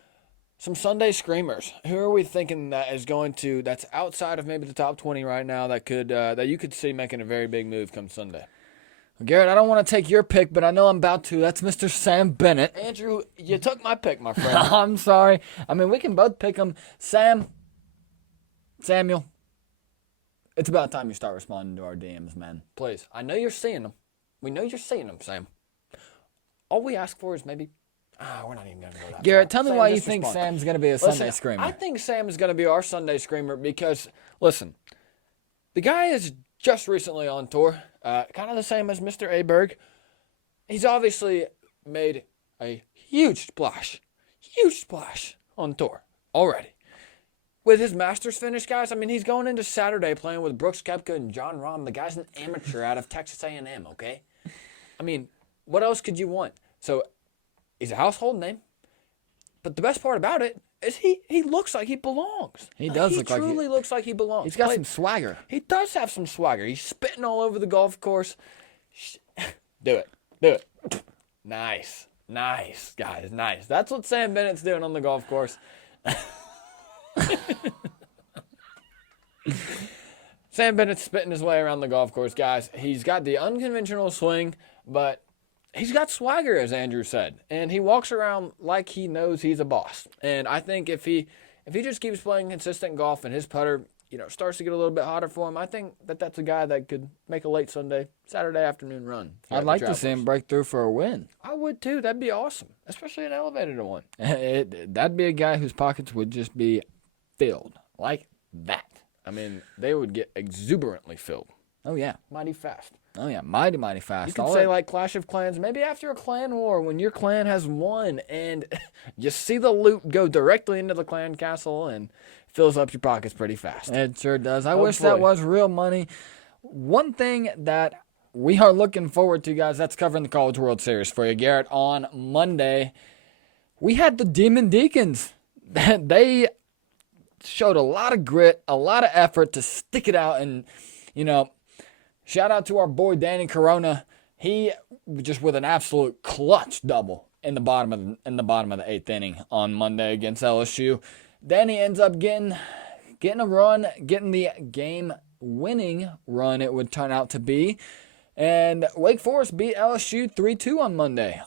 Some Sunday screamers. Who are we thinking that's outside of maybe the top 20 right now that you could see making a very big move come Sunday? Garrett, I don't want to take your pick, but I know I'm about to. That's Mr. Sam Bennett. Andrew, you took my pick, my friend. I'm sorry. I mean, we can both pick him. Samuel, it's about time you start responding to our DMs, man. Please. I know you're seeing them. We know you're seeing them, Sam. All we ask for is maybe... we're not even going to go that Garrett, far. tell me Sam, why you just think respond. Sam's going to be a Listen, Sunday screamer. I think Sam is going to be our Sunday screamer because, listen, the guy is just recently on tour, kind of the same as Mr. Aberg. He's obviously made a huge splash on tour already. With his Masters finish, guys, I mean, he's going into Saturday playing with Brooks Koepka and John Rahm. The guy's an amateur out of Texas A&M, okay? I mean, what else could you want? So, he's a household name. But the best part about it is he looks like he belongs. He does look like he... He truly looks like he belongs. He's got some swagger. He does have some swagger. He's spitting all over the golf course. Do it. Nice, guys, nice. That's what Sam Bennett's doing on the golf course. Sam Bennett's spitting his way around the golf course, guys. He's got the unconventional swing, but he's got swagger, as Andrew said, and he walks around like he knows he's a boss. And I think if he just keeps playing consistent golf and his putter, starts to get a little bit hotter for him, I think that's a guy that could make a late Saturday afternoon run. I'd like to see him break through for a win. I would too. That'd be awesome, especially an elevated one. That'd be a guy whose pockets would just be filled like that. I mean, they would get exuberantly filled. Oh, yeah. Mighty fast. Oh, yeah. Mighty fast. You could say like Clash of Clans, maybe after a clan war, when your clan has won and you see the loot go directly into the clan castle and fills up your pockets pretty fast. It sure does. I wish that was real money. One thing that we are looking forward to, guys, that's covering the College World Series for you, Garrett. On Monday, we had the Demon Deacons. They showed a lot of grit, a lot of effort to stick it out. And, shout out to our boy Danny Corona. He just with an absolute clutch double in the bottom of the eighth inning on Monday against LSU. Danny ends up getting a run, getting the game-winning run it would turn out to be. And Wake Forest beat LSU 3-2 on Monday.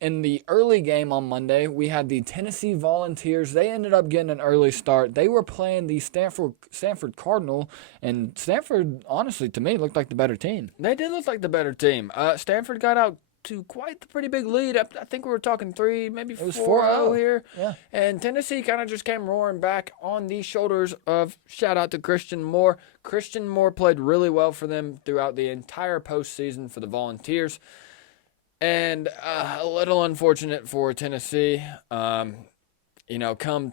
In the early game on Monday, we had the Tennessee Volunteers. They ended up getting an early start. They were playing the Stanford Cardinal, and Stanford, honestly, to me, looked like the better team. They did look like the better team. Stanford got out to quite the pretty big lead. I think we were talking 3, maybe 4-0 here. Yeah. And Tennessee kind of just came roaring back on the shoulders of, shout out to Christian Moore. Christian Moore played really well for them throughout the entire postseason for the Volunteers. And a little unfortunate for Tennessee. Come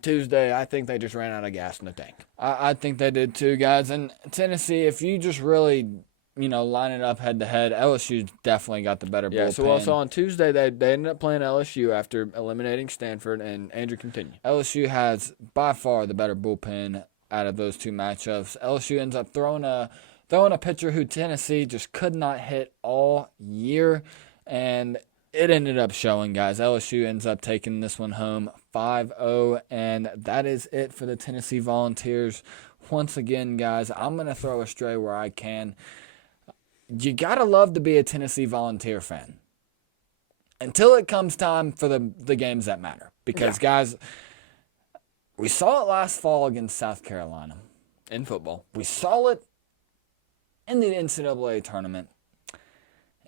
Tuesday, I think they just ran out of gas in the tank. I think they did too, guys. And Tennessee, if you just really, line it up head-to-head, LSU definitely got the better bullpen. Yeah, so also on Tuesday, they ended up playing LSU after eliminating Stanford, and Andrew continued. LSU has by far the better bullpen out of those two matchups. LSU ends up throwing a pitcher who Tennessee just could not hit all year. And it ended up showing, guys. LSU ends up taking this one home 5-0, and that is it for the Tennessee Volunteers. Once again, guys, I'm going to throw a stray where I can. You got to love to be a Tennessee Volunteer fan until it comes time for the games that matter. Because, guys, we saw it last fall against South Carolina. In football. We saw it in the NCAA tournament.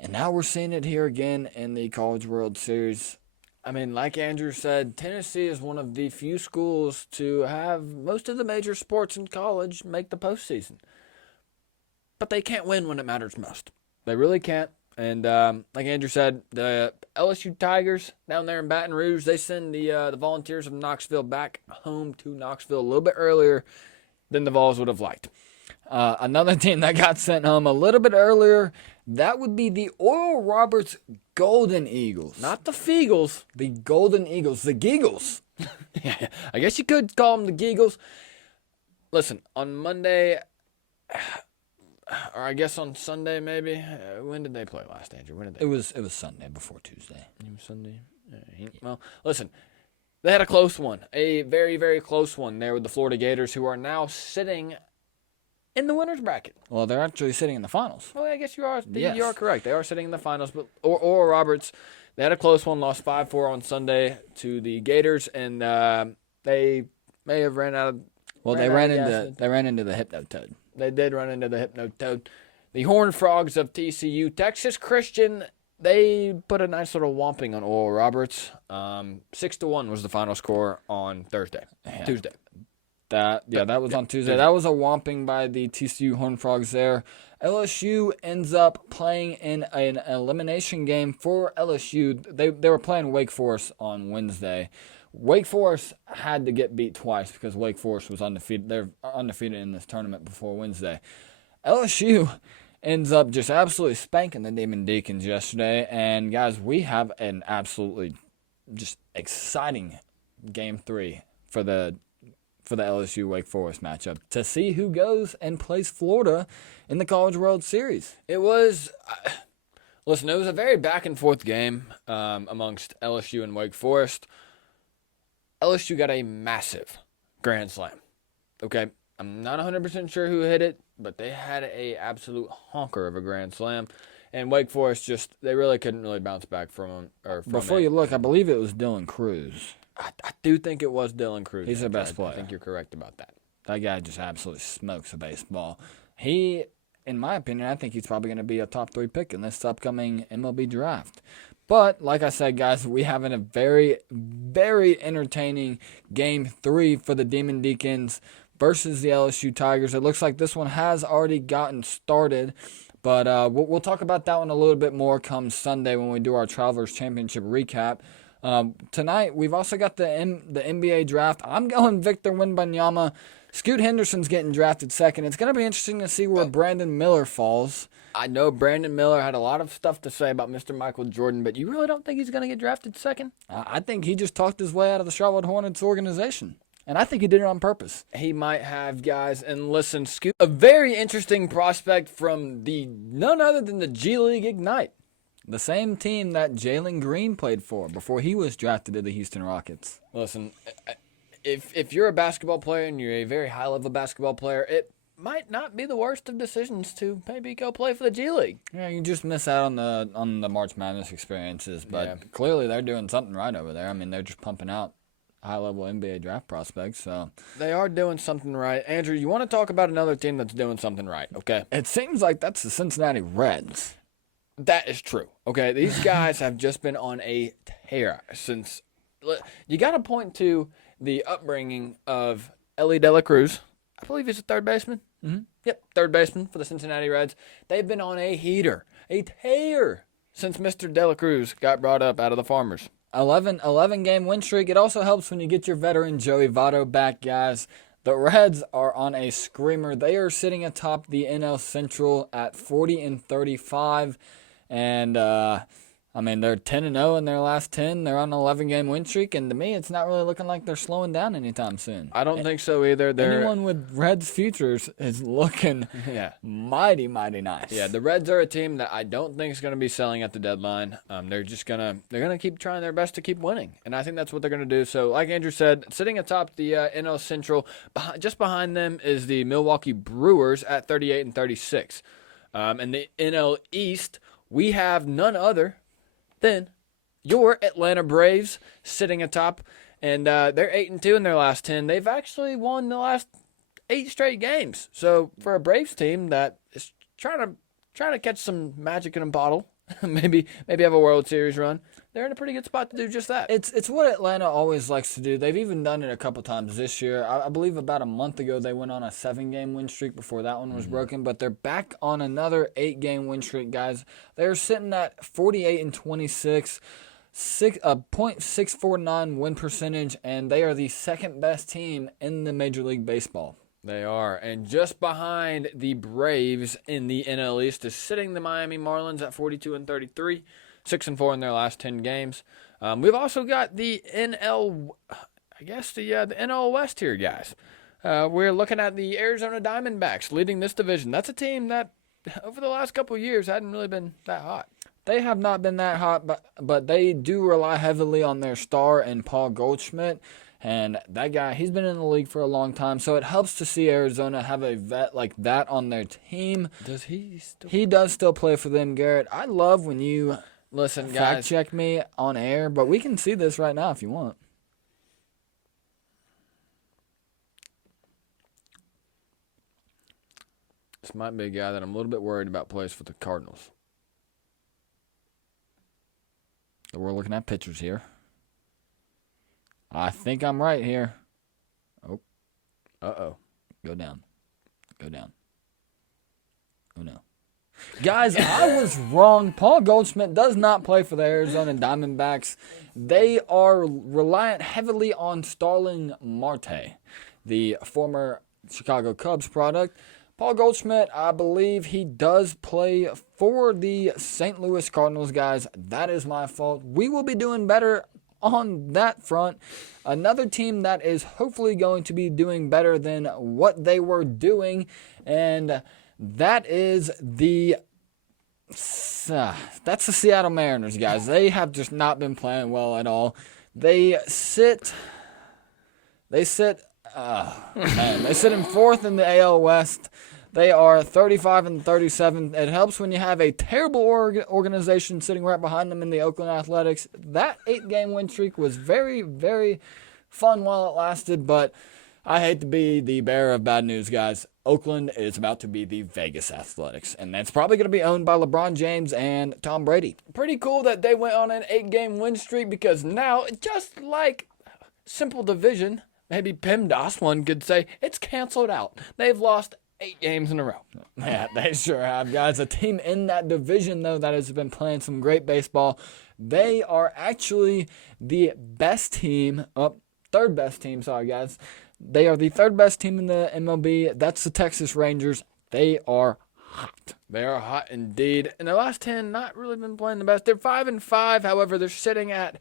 And now we're seeing it here again in the College World Series. I mean, like Andrew said, Tennessee is one of the few schools to have most of the major sports in college make the postseason. But they can't win when it matters most. They really can't. And like Andrew said, the LSU Tigers down there in Baton Rouge, they send the Volunteers of Knoxville back home to Knoxville a little bit earlier than the Vols would have liked. Another team that got sent home a little bit earlier, that would be the Oral Roberts Golden Eagles. Not the Feagles. The Golden Eagles. The Geagles. Yeah, I guess you could call them the Geagles. Listen, on Monday, or I guess on Sunday maybe. When did they play last, Andrew? When did they? It was Sunday before Tuesday. It was Sunday. Well, listen, they had a close one. A very, very close one there with the Florida Gators, who are now sitting in the winners bracket. Well, they're actually sitting in the finals. Well, I guess you are. Yes. You are correct. They are sitting in the finals. But Oral Roberts, they had a close one, lost 5-4 on Sunday to the Gators, and they may have ran out of. Well, they ran into the Hypno-Toad. They did run into the Hypno-Toad. The Horned Frogs of TCU, Texas Christian. They put a nice little whomping on Oral Roberts. 6-1 was the final score on Tuesday. That was on Tuesday. That was a whomping by the TCU Horned Frogs there. LSU ends up playing in an elimination game for LSU. They were playing Wake Forest on Wednesday. Wake Forest had to get beat twice because Wake Forest was undefeated. They're undefeated in this tournament before Wednesday. LSU ends up just absolutely spanking the Demon Deacons yesterday. And, guys, we have an absolutely just exciting Game 3 for the LSU Wake Forest matchup to see who goes and plays Florida in the College World Series. It was a very back and forth game amongst LSU and Wake Forest. LSU got a massive grand slam. Okay, I'm not 100% sure who hit it, but they had a absolute honker of a grand slam. And Wake Forest they really couldn't really bounce back from them. Before you look, I believe it was Dylan Cruz. I do think it was Dylan Cruz. He's the best player. I think you're correct about that. That guy just absolutely smokes a baseball. He, in my opinion, I think he's probably going to be a top 3 pick in this upcoming MLB draft. But, like I said, guys, we have a very, very entertaining Game 3 for the Demon Deacons versus the LSU Tigers. It looks like this one has already gotten started. But we'll talk about that one a little bit more come Sunday when we do our Travelers Championship recap. Tonight, we've also got the NBA draft. I'm going Victor Wembanyama. Scoot Henderson's getting drafted second. It's going to be interesting to see where Brandon Miller falls. I know Brandon Miller had a lot of stuff to say about Mr. Michael Jordan, but you really don't think he's going to get drafted second? I think he just talked his way out of the Charlotte Hornets organization. And I think he did it on purpose. He might have, guys. And listen, Scoot, a very interesting prospect from none other than the G League Ignite. The same team that Jalen Green played for before he was drafted to the Houston Rockets. Listen, if you're a basketball player and you're a very high-level basketball player, it might not be the worst of decisions to maybe go play for the G League. Yeah, you just miss out on the March Madness experiences, but clearly they're doing something right over there. I mean, they're just pumping out high-level NBA draft prospects. So they are doing something right. Andrew, you want to talk about another team that's doing something right, okay? It seems like that's the Cincinnati Reds. That is true. Okay, these guys have just been on a tear since. You got to point to the upbringing of Ellie De La Cruz. I believe he's a third baseman. Mm-hmm. Yep, third baseman for the Cincinnati Reds. They've been on a tear since Mr. De La Cruz got brought up out of the Farmers. 11 game win streak. It also helps when you get your veteran Joey Votto back, guys. The Reds are on a screamer. They are sitting atop the NL Central at 40-35. And, they're 10-0 in their last 10. They're on an 11-game win streak. And to me, it's not really looking like they're slowing down anytime soon. I don't think so either. Anyone with Reds futures is looking mighty, mighty nice. Yeah, the Reds are a team that I don't think is going to be selling at the deadline. They're gonna keep trying their best to keep winning. And I think that's what they're going to do. So, like Andrew said, sitting atop the NL Central, just behind them is the Milwaukee Brewers at 38-36. And the NL East, we have none other than your Atlanta Braves sitting atop, and they're 8-2 in their last 10. They've actually won the last 8 straight games. So for a Braves team that is trying to catch some magic in a bottle, maybe have a World Series run, they're in a pretty good spot to do just that. It's what Atlanta always likes to do. They've even done it a couple times this year. I believe about a month ago they went on a 7-game win streak before that one was broken, but they're back on another 8-game win streak, guys. They're sitting at 48-26, .649 win percentage, and they are the second best team in the Major League Baseball. They are. And just behind the Braves in the NL East is sitting the Miami Marlins at 42-33, 6-4 in their last 10 games. We've also got the NL West here, guys. We're looking at the Arizona Diamondbacks leading this division. That's a team that over the last couple of years hadn't really been that hot. They have not been that hot, but they do rely heavily on their star and Paul Goldschmidt. And that guy, he's been in the league for a long time, so it helps to see Arizona have a vet like that on their team. Does he still? He does still play for them, Garrett. I love when you Listen, fact guys. check me on air, but we can see this right now if you want. This might be a guy that I'm a little bit worried about plays for the Cardinals. So we're looking at pitchers here. I think I'm right here. Oh. Uh-oh. Go down. Go down. Oh, no. Guys, I was wrong. Paul Goldschmidt does not play for the Arizona Diamondbacks. They are reliant heavily on Starling Marte, the former Chicago Cubs product. Paul Goldschmidt, I believe he does play for the St. Louis Cardinals, guys. That is my fault. We will be doing better on that front. Another team that is hopefully going to be doing better than what they were doing, and that is that's the Seattle Mariners, guys. They have just not been playing well at all. They sit in fourth in the AL West. They are 35-37. It helps when you have a terrible organization sitting right behind them in the Oakland Athletics. That 8-game win streak was very, very fun while it lasted, but I hate to be the bearer of bad news, guys. Oakland is about to be the Vegas Athletics, and that's probably going to be owned by LeBron James and Tom Brady. Pretty cool that they went on an 8-game win streak, because now, just like simple division, maybe PEMDAS one could say, it's canceled out. They've lost 8 games in a row. Yeah, they sure have, guys. A team in that division, though, that has been playing some great baseball. They are actually the best team, third best team, sorry, guys. They are the third best team in the MLB. That's the Texas Rangers. They are hot. They are hot indeed. In the last 10, not really been playing the best. They're 5-5. However, they're sitting at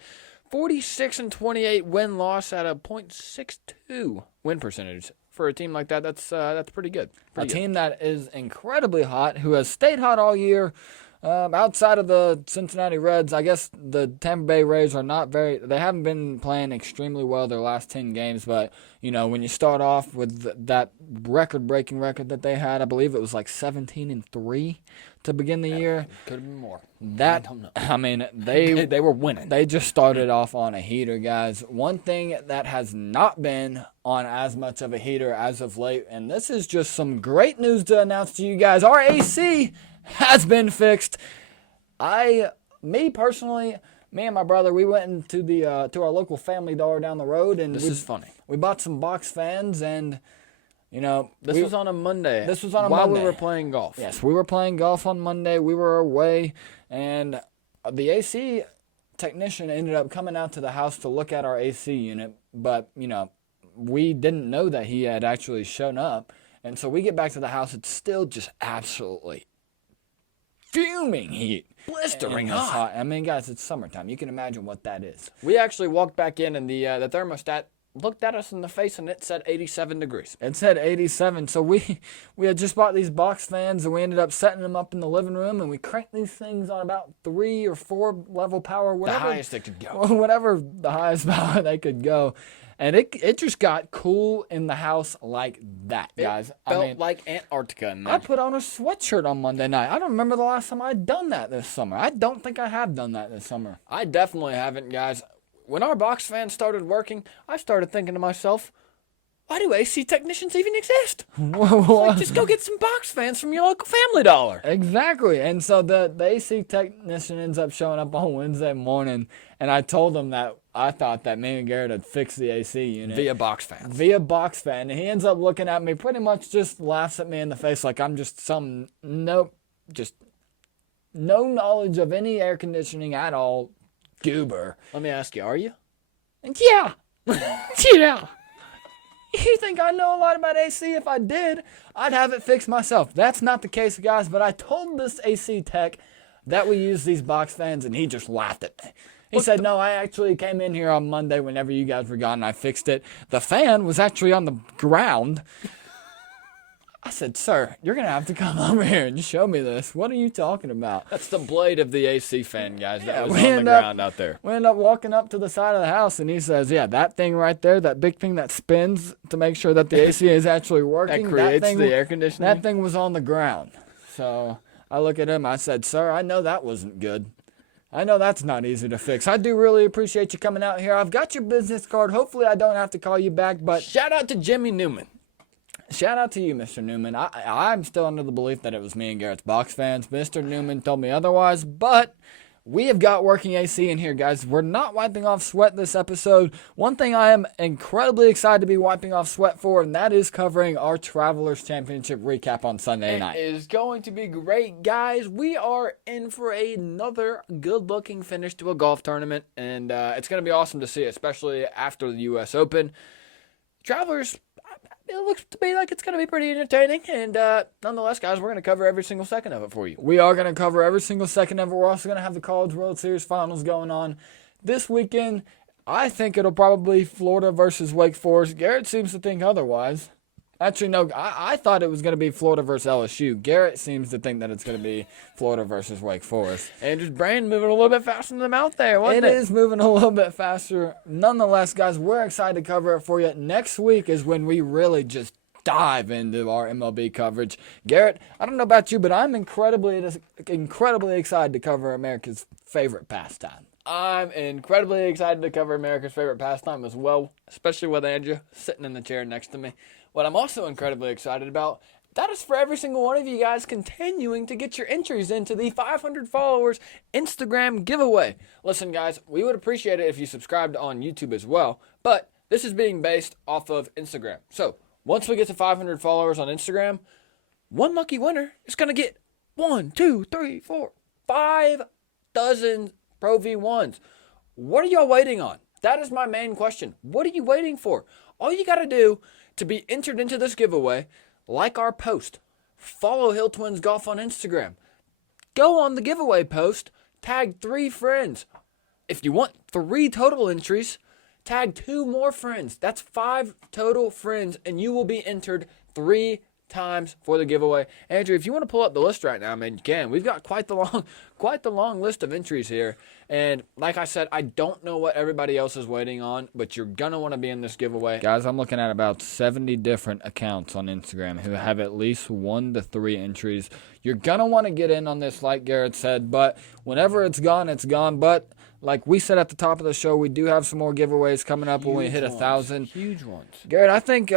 46-28 win-loss at a .62 win percentage. For a team like that, that's pretty good. A team that is incredibly hot, who has stayed hot all year. Outside of the Cincinnati Reds, I guess the Tampa Bay Rays are they haven't been playing extremely well their last 10 games, but, you know, when you start off with that record-breaking record that they had, I believe it was like 17-3 to begin the year. Could have been more. I don't know. I mean, they were winning. They just started off on a heater, guys. One thing that has not been on as much of a heater as of late, and this is just some great news to announce to you guys. Our AC has been fixed. Me personally, me and my brother, we went into to our local Family Dollar down the road, and This is funny. We bought some box fans, and you know, This was on a Monday. This was on a while Monday. we were playing golf. Yes, we were playing golf on Monday. We were away, and the AC technician ended up coming out to the house to look at our AC unit, but, you know, we didn't know that he had actually shown up, and so we get back to the house. It's still just absolutely fuming heat. Blistering And it's hot. I mean, guys, it's summertime. You can imagine what that is. We actually walked back in, and the thermostat looked at us in the face, and it said 87 degrees. It said 87, so we had just bought these box fans, and we ended up setting them up in the living room, and we cranked these things on about 3 or 4 level power, The whatever, highest it could go. whatever the highest power they could go. And it just got cool in the house like that, guys. Felt like Antarctica in there. I put on a sweatshirt on Monday night. I don't remember the last time I'd done that this summer. I don't think I have done that this summer. I definitely haven't, guys. When our box fans started working, I started thinking to myself, why do AC technicians even exist? Like, just go get some box fans from your local Family Dollar. Exactly. And so the AC technician ends up showing up on Wednesday morning, and I told him that I thought that me and Garrett had fixed the AC unit. Via box fans. Via box fan. And he ends up looking at me, pretty much just laughs at me in the face like I'm just no knowledge of any air conditioning at all goober. Let me ask you, are you? And yeah. Yeah. You think I know a lot about AC? If I did, I'd have it fixed myself. That's not the case, guys, but I told this AC tech that we use these box fans, and he just laughed at me. He said, no, I actually came in here on Monday whenever you guys were gone, and I fixed it. The fan was actually on the ground. I said, sir, you're going to have to come over here and show me this. What are you talking about? That's the blade of the AC fan, guys. Yeah, That was on the ground out there. We end up walking up to the side of the house, and he says, yeah, that thing right there, that big thing that spins to make sure that the AC is actually working. That creates the air conditioning. That thing was on the ground. So I look at him. I said, sir, I know that wasn't good. I know that's not easy to fix. I do really appreciate you coming out here. I've got your business card. Hopefully I don't have to call you back, but Shout out to Jimmy Newman. shout out to you, Mr. Newman. I'm still under the belief that it was me and Garrett's box fans. Mr. Newman told me otherwise, but we have got working AC in here, guys. We're not wiping off sweat this episode. One thing I am incredibly excited to be wiping off sweat for, and that is covering our Travelers Championship recap on Sunday night. It is going to be great, guys. We are in for another good-looking finish to a golf tournament, and it's going to be awesome to see, especially after the U.S. Open. Travelers, it looks to be like it's going to be pretty entertaining, and nonetheless, guys, we're going to cover every single second of it for you. We are going to cover every single second of it. We're also going to have the College World Series Finals going on this weekend. I think it'll probably be Florida versus Wake Forest. Garrett seems to think otherwise. Actually, no, I thought it was going to be Florida versus LSU. Garrett seems to think that it's going to be Florida versus Wake Forest. Andrew's brain moving a little bit faster than the mouth there, wasn't it? It is moving a little bit faster. Nonetheless, guys, we're excited to cover it for you. Next week is when we really just dive into our MLB coverage. Garrett, I don't know about you, but I'm incredibly excited to cover America's favorite pastime. I'm incredibly excited to cover America's favorite pastime as well, especially with Andrew sitting in the chair next to me. What I'm also incredibly excited about, that is for every single one of you guys continuing to get your entries into the 500 followers Instagram giveaway. Listen, guys, we would appreciate it if you subscribed on YouTube as well, but this is being based off of Instagram. So once we get to 500 followers on Instagram, one lucky winner is going to get 5 dozen Pro V1s. What are y'all waiting on? That is my main question. What are you waiting for? All you got to do to be entered into this giveaway, like our post, follow Hill Twins Golf on Instagram. Go on the giveaway post, tag 3 friends. If you want 3 total entries, tag 2 more friends. That's 5 total friends, and you will be entered 3 times for the giveaway. Andrew, if you want to pull up the list right now, man, you can. We've got quite the long list of entries here. And like I said, I don't know what everybody else is waiting on, but you're going to want to be in this giveaway. Guys, I'm looking at about 70 different accounts on Instagram who have at least 1 to 3 entries. You're going to want to get in on this, like Garrett said, but whenever it's gone, it's gone. But like we said at the top of the show, we do have some more giveaways coming up when we hit 1,000. Huge ones. Garrett, I think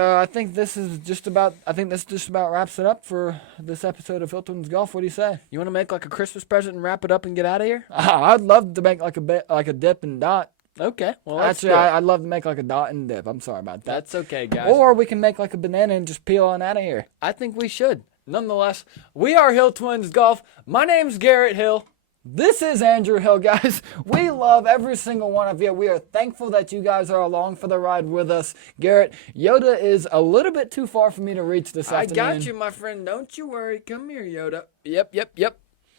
this just about wraps it up for this episode of Hill Twins Golf. What do you say? You want to make like a Christmas present and wrap it up and get out of here? I'd love to make like a dip and dot. Okay. Well, actually, I'd love to make like a dot and dip. I'm sorry about that. That's okay, guys. Or we can make like a banana and just peel on out of here. I think we should. Nonetheless, we are Hill Twins Golf. My name's Garrett Hill. This is Andrew Hill, guys. We love every single one of you. We are thankful that you guys are along for the ride with us. Garrett, Yoda is a little bit too far for me to reach this afternoon. I got you, my friend. Don't you worry. Come here, Yoda. Yep.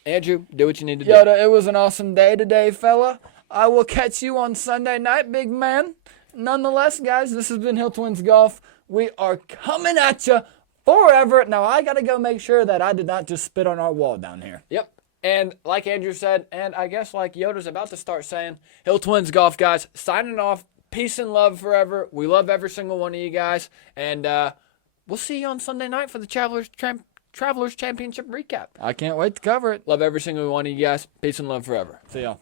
Andrew, do what you need to do. Yoda, it was an awesome day today, fella. I will catch you on Sunday night, big man. Nonetheless, guys, this has been Hill Twins Golf. We are coming at you forever. Now, I got to go make sure that I did not just spit on our wall down here. Yep. And like Andrew said, and I guess like Yoda's about to start saying, Hill Twins Golf, guys, signing off. Peace and love forever. We love every single one of you guys. And we'll see you on Sunday night for the Travelers Championship recap. I can't wait to cover it. Love every single one of you guys. Peace and love forever. See y'all.